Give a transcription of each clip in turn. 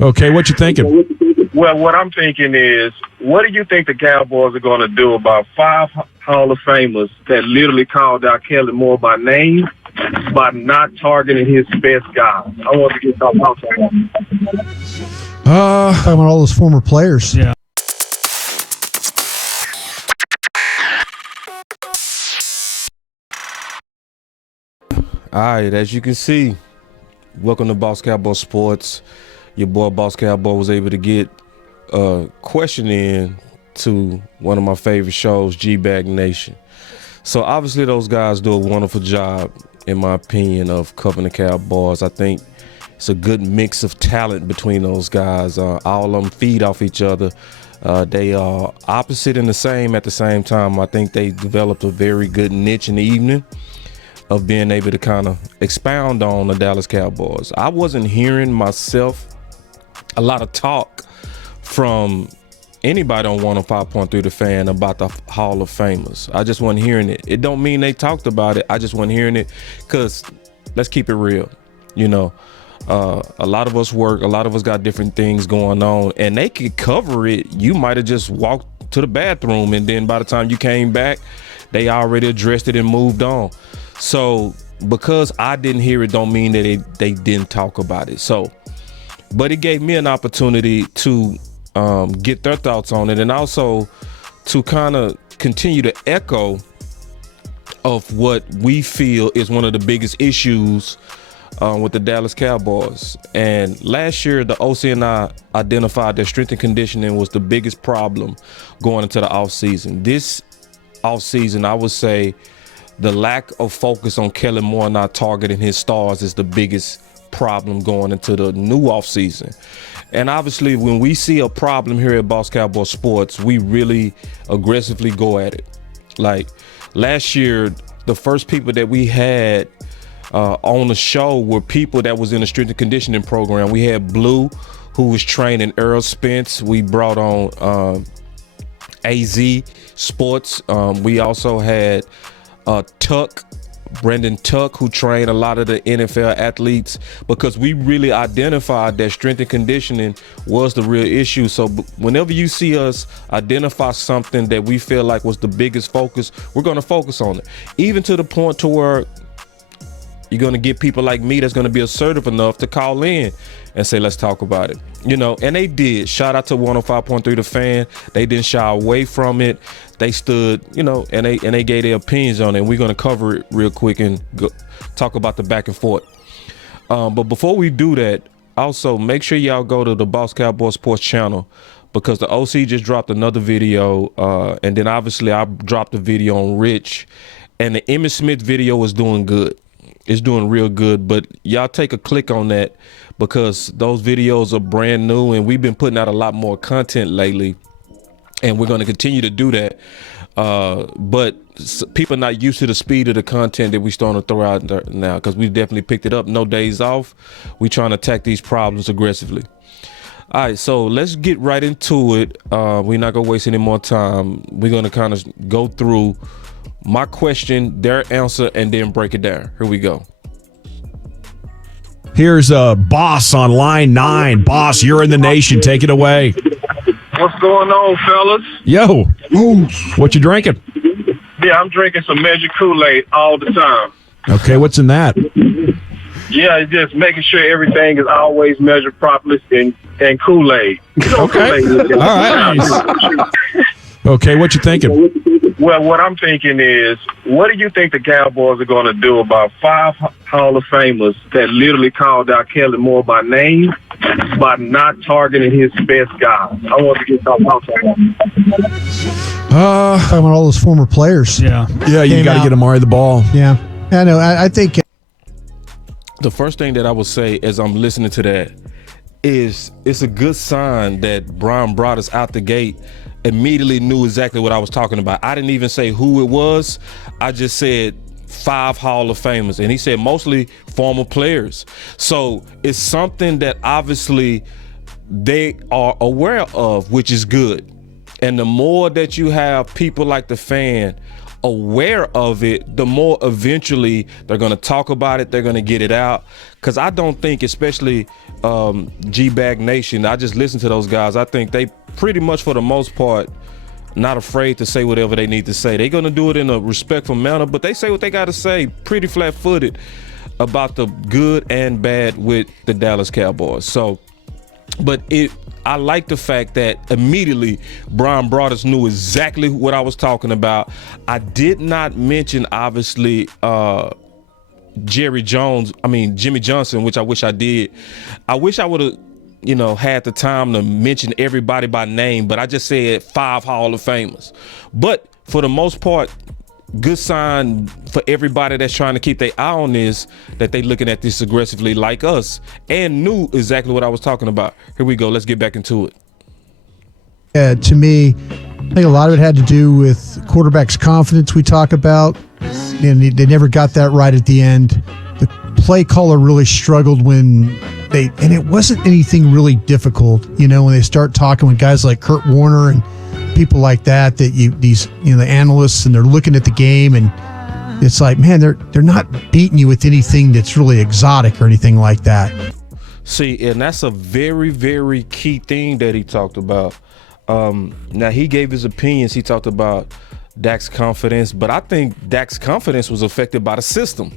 Okay, what you thinking? Well, what I'm thinking is, what do you think the Cowboys are going to do about 5 Hall of Famers that literally called out Kellen Moore by name by not targeting his best guys? I want to get some thoughts on that. Talking about all those former players. Yeah. All right, as you can see, welcome to Boss Cowboy Sports. Your boy Boss Cowboy was able to get a question in to one of my favorite shows, GBAG Nation. So obviously those guys do a wonderful job, in my opinion, of covering the Cowboys. I think it's a good mix of talent between those guys. All of them feed off each other. They are opposite and the same at the same time. I think they developed a very good niche in the evening of being able to kind of expound on the Dallas Cowboys. I wasn't hearing myself a lot of talk from anybody on 105.3 The Fan about the Hall of Famers. I just wasn't hearing it. It don't mean they talked about it. I just wasn't hearing it because let's keep it real. You know, a lot of us work, a lot of us got different things going on, and they could cover it. You might have just walked to the bathroom, and then by the time you came back, they already addressed it and moved on. So because I didn't hear it don't mean that they didn't talk about it. So, but it gave me an opportunity to get their thoughts on it, and also to kind of continue to echo of what we feel is one of the biggest issues with the Dallas Cowboys. And last year, the OC and I identified that strength and conditioning was the biggest problem going into the offseason. This offseason, I would say the lack of focus on Kellen Moore not targeting his stars is the biggest problem going into the new offseason. And obviously, when we see a problem here at Boss Cowboy Sports, we really aggressively go at it. Like last year, the first people that we had on the show were people that was in the strength and conditioning program. We had Blue, who was training Earl Spence. We brought on AZ Sports. We also had Brendan Tuck, who trained a lot of the NFL athletes, because we really identified that strength and conditioning was the real issue. So whenever you see us identify something that we feel like was the biggest focus, we're going to focus on it, even to the point to where you're going to get people like me that's going to be assertive enough to call in and say, let's talk about it. You know, and they did. Shout out to 105.3 The Fan. They didn't shy away from it. They stood, you know, and they gave their opinions on it. And we're going to cover it real quick and talk about the back and forth. But before we do that, also make sure y'all go to the Boss Cowboy Sports channel, because the OC just dropped another video. And then obviously I dropped a video on Rich, and the Emmitt Smith video is doing good. It's doing real good, but y'all take a click on that, because those videos are brand new and we've been putting out a lot more content lately, and we're going to continue to do that. But people are not used to the speed of the content that we starting to throw out there now, because we definitely picked it up. No days off. We trying to attack these problems aggressively. All right, so let's get right into it. We're not going to waste any more time. We're going to kind of go through my question, their answer, and then break it down. Here we go. Here's Boss on line 9. Boss, you're in the nation. Take it away. What's going on, fellas? Yo, what you drinking? Yeah, I'm drinking some Measure Kool-Aid all the time. Okay, what's in that? Yeah, it's just making sure everything is always measured properly and Kool-Aid. Okay. All right. Nice. Okay, what you thinking? Well, what I'm thinking is, what do you think the Cowboys are going to do about 5 Hall of Famers that literally called out Kellen Moore by name by not targeting his best guys? I want to get some thoughts on that. Talking about all those former players. Yeah, you got to get Amari the ball. Yeah, I know. I think The first thing that I would say as I'm listening to that is it's a good sign that Brian brought us out the gate, immediately knew exactly what I was talking about. I didn't even say who it was. I just said 5 Hall of Famers, and he said mostly former players. So it's something that obviously they are aware of, which is good. And the more that you have people like the Fan aware of it, the more eventually they're going to talk about it, they're going to get it out. Because I don't think, especially GBAG Nation. I just listen to those guys. I think they pretty much, for the most part, not afraid to say whatever they need to say. They're going to do it in a respectful manner, but they say what they got to say pretty flat-footed about the good and bad with the Dallas Cowboys. So, but I like the fact that immediately Brian Broaddus knew exactly what I was talking about. I did not mention, obviously, Jimmy Johnson, which I wish I did. I wish I would have, had the time to mention everybody by name, but I just said 5 Hall of Famers. But for the most part, good sign for everybody that's trying to keep their eye on this, that they looking at this aggressively like us and knew exactly what I was talking about. Here we go. Let's get back into it. To me, I think a lot of it had to do with quarterback's confidence we talk about, and they never got that right at the end. The play caller really struggled when and it wasn't anything really difficult, when they start talking with guys like Kurt Warner and people like that, the analysts, and they're looking at the game, and it's like, man, they're not beating you with anything that's really exotic or anything like that. See, and that's a very, very key thing that he talked about. Now, he gave his opinions. He talked about Dak's confidence, but I think Dak's confidence was affected by the system.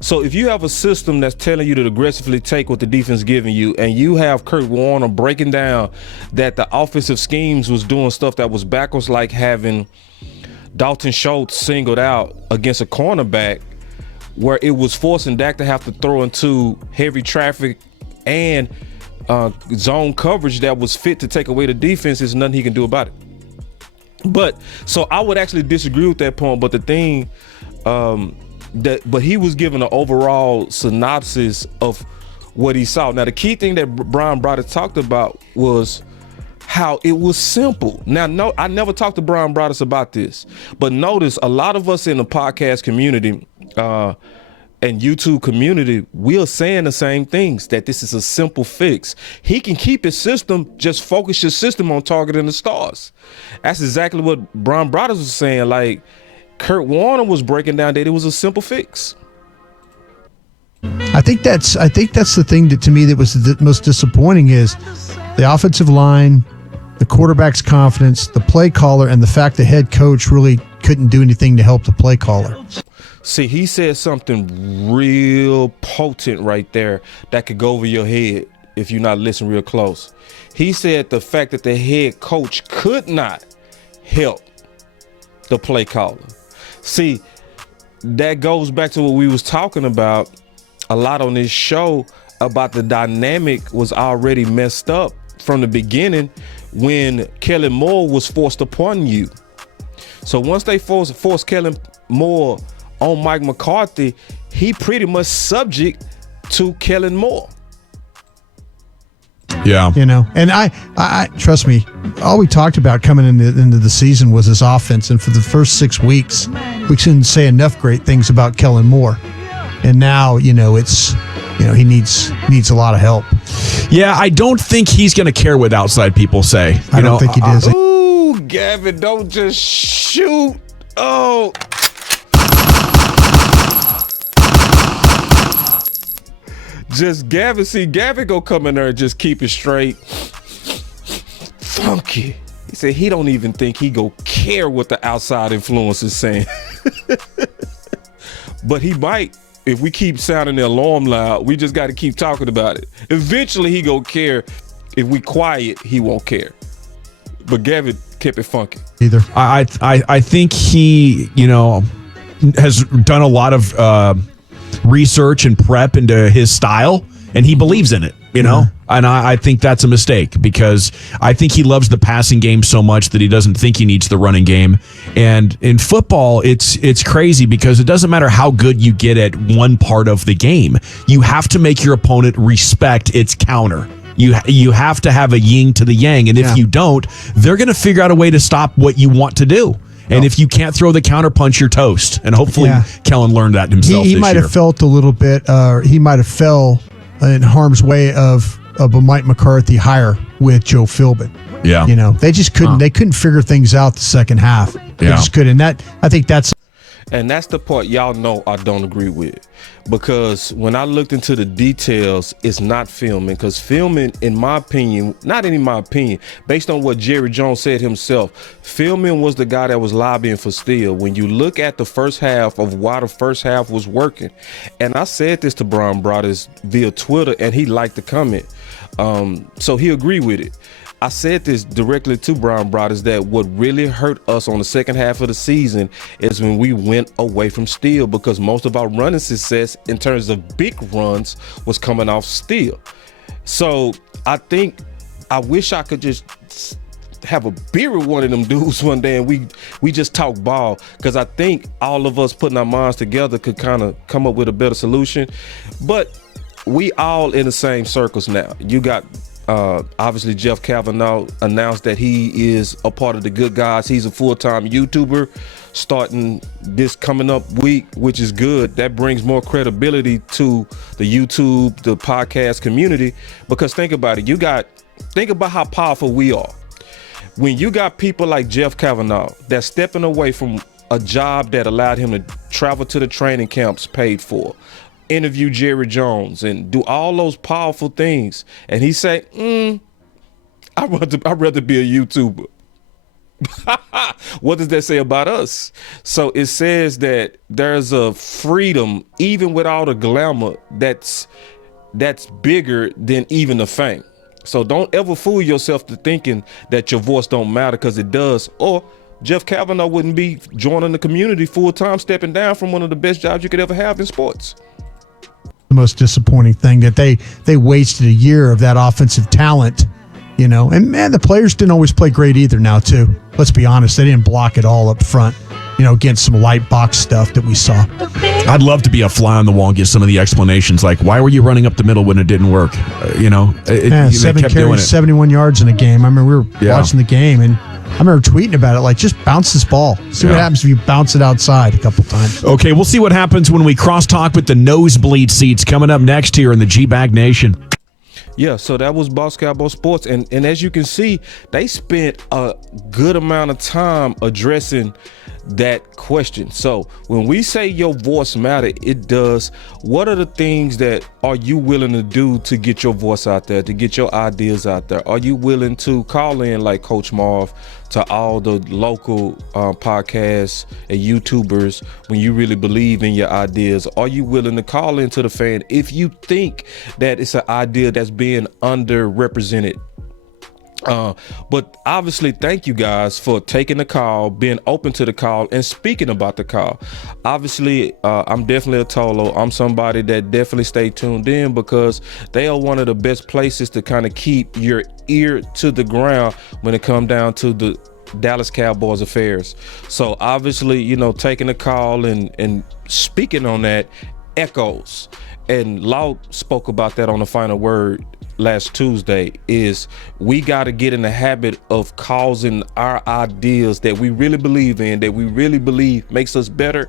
So if you have a system that's telling you to aggressively take what the defense giving you, and you have Kurt Warner breaking down that the offensive schemes was doing stuff that was backwards, like having Dalton Schultz singled out against a cornerback, where it was forcing Dak to have to throw into heavy traffic and zone coverage that was fit to take away the defense, there's nothing he can do about it. But so I would actually disagree with that point. But the thing but he was given an overall synopsis of what he saw. Now, the key thing that Brian Broaddus talked about was how it was simple. Now, no, I never talked to Brian Broaddus about this, but notice a lot of us in the podcast community and YouTube community, we are saying the same things, that this is a simple fix. He can keep his system, just focus your system on targeting the stars. That's exactly what Brian Broaddus was saying. Like, Kurt Warner was breaking down that it was a simple fix. I think that's the thing that, to me, that was the most disappointing is the offensive line, the quarterback's confidence, the play caller, and the fact the head coach really couldn't do anything to help the play caller. See, he said something real potent right there that could go over your head if you're not listening real close. He said the fact that the head coach could not help the play caller. See, that goes back to what we was talking about a lot on this show, about the dynamic was already messed up from the beginning when Kellen Moore was forced upon you. So once they forced Kellen Moore on Mike McCarthy, he pretty much subject to Kellen Moore. Yeah. And I trust me, all we talked about coming into the season was his offense. And for the first 6 weeks, we couldn't say enough great things about Kellen Moore. And now, it's, he needs a lot of help. Yeah, I don't think he's going to care what outside people say. I don't think he does. Ooh, Gavin, don't just shoot. Oh. Just Gavin go come in there and just keep it straight. Funky. He said he don't even think he go care what the outside influence is saying. But he might. If we keep sounding the alarm loud, we just got to keep talking about it. Eventually he go care. If we quiet, he won't care. But Gavin kept it funky. Either. I think he, has done a lot of research and prep into his style, and he believes in it, and I think that's a mistake, because I think he loves the passing game so much that he doesn't think he needs the running game. And in football, it's crazy, because it doesn't matter how good you get at one part of the game. You have to make your opponent respect its counter. You have to have a yin to the yang, and if you don't, they're going to figure out a way to stop what you want to do. And if you can't throw the counter punch, you're toast. And hopefully Kellen learned that himself he this might year. have felt a little bit, he might have fell in harm's way of a Mike McCarthy hire with Joe Philbin. Yeah. They just couldn't, they couldn't figure things out the second half. They just couldn't. I think that's. And that's the part y'all know I don't agree with, because when I looked into the details, it's not filming. Because filming, in my opinion, not in my opinion, based on what Jerry Jones said himself, filming was the guy that was lobbying for Steele. When you look at the first half of why the first half was working, and I said this to Brian Broaddus via Twitter, and he liked the comment, so he agreed with it. I said this directly to Brian Broaddus, that what really hurt us on the second half of the season is when we went away from Steele, because most of our running success in terms of big runs was coming off Steele. So I wish I could just have a beer with one of them dudes one day and we just talk ball, because I think all of us putting our minds together could kind of come up with a better solution. But we all in the same circles now. You got obviously Jeff Kavanaugh announced that he is a part of the Good Guys. He's a full-time YouTuber starting this coming up week, which is good. That brings more credibility to the YouTube, the podcast community, because think about it. Think about how powerful we are. When you got people like Jeff Kavanaugh that's stepping away from a job that allowed him to travel to the training camps paid for, interview Jerry Jones, and do all those powerful things, and he say, I'd rather be a YouTuber. What does that say about us? So it says that there's a freedom, even with all the glamour, that's bigger than even the fame. So don't ever fool yourself to thinking that your voice don't matter, because it does. Or Jeff Kavanaugh wouldn't be joining the community full time, stepping down from one of the best jobs you could ever have in sports. The most disappointing thing that they wasted a year of that offensive talent, and man, the players didn't always play great either now too. Let's be honest, they didn't block it all up front, against some light box stuff that we saw. I'd love to be a fly on the wall and get some of the explanations, like why were you running up the middle when it didn't work? 7 carries, 71 yards in a game. I remember we were watching the game, and I remember tweeting about it, like, just bounce this ball. See what happens if you bounce it outside a couple times. Okay, we'll see what happens when we crosstalk with the nosebleed seats coming up next here in the GBAG Nation. Yeah, so that was Boss Cowboy Sports, and as you can see, they spent a good amount of time addressing that question. So when we say your voice matter, it does. What are the things that are you willing to do to get your voice out there, to get your ideas out there? Are you willing to call in like Coach Marv to all the local podcasts and YouTubers when you really believe in your ideas? Are you willing to call into the fan if you think that it's an idea that's being underrepresented? But obviously, thank you guys for taking the call, being open to the call, and speaking about the call. Obviously, I'm definitely a Tolo. I'm somebody that definitely stay tuned in, because they are one of the best places to kind of keep your ear to the ground when it comes down to the Dallas Cowboys affairs. So obviously, taking the call and speaking on that echoes. And Law spoke about that on the Final Word last Tuesday, is we got to get in the habit of causing our ideas that we really believe in, that we really believe makes us better,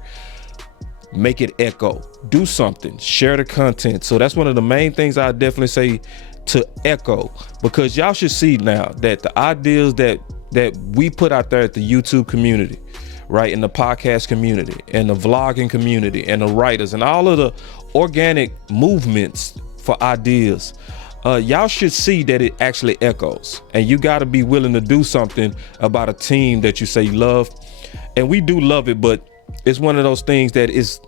make it echo. Do something, share the content. So that's one of the main things I definitely say to echo, because y'all should see now that the ideas that we put out there at the YouTube community, right, in the podcast community and the vlogging community and the writers and all of the organic movements for ideas, y'all should see that it actually echoes, and you got to be willing to do something about a team that you say you love. And we do love it, but it's one of those things that is,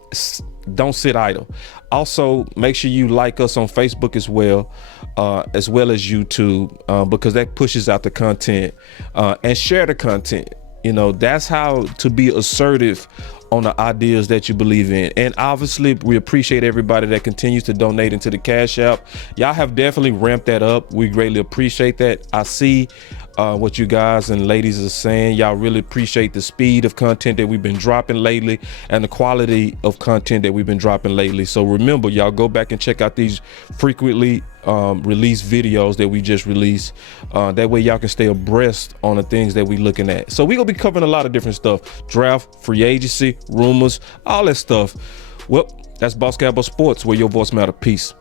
don't sit idle. Also, make sure you like us on Facebook as well as YouTube, because that pushes out the content, and share the content. That's how to be assertive on the ideas that you believe in. And obviously, we appreciate everybody that continues to donate into the Cash App. Y'all have definitely ramped that up. We greatly appreciate that. I see what you guys and ladies are saying. Y'all really appreciate the speed of content that we've been dropping lately and the quality of content that we've been dropping lately. So remember, y'all go back and check out these frequently released videos that we just released. That way y'all can stay abreast on the things that we looking at. So we're gonna be covering a lot of different stuff: draft, free agency, rumors, all that stuff. Well, that's Boss Cowboy Sports, where your voice matter. Peace.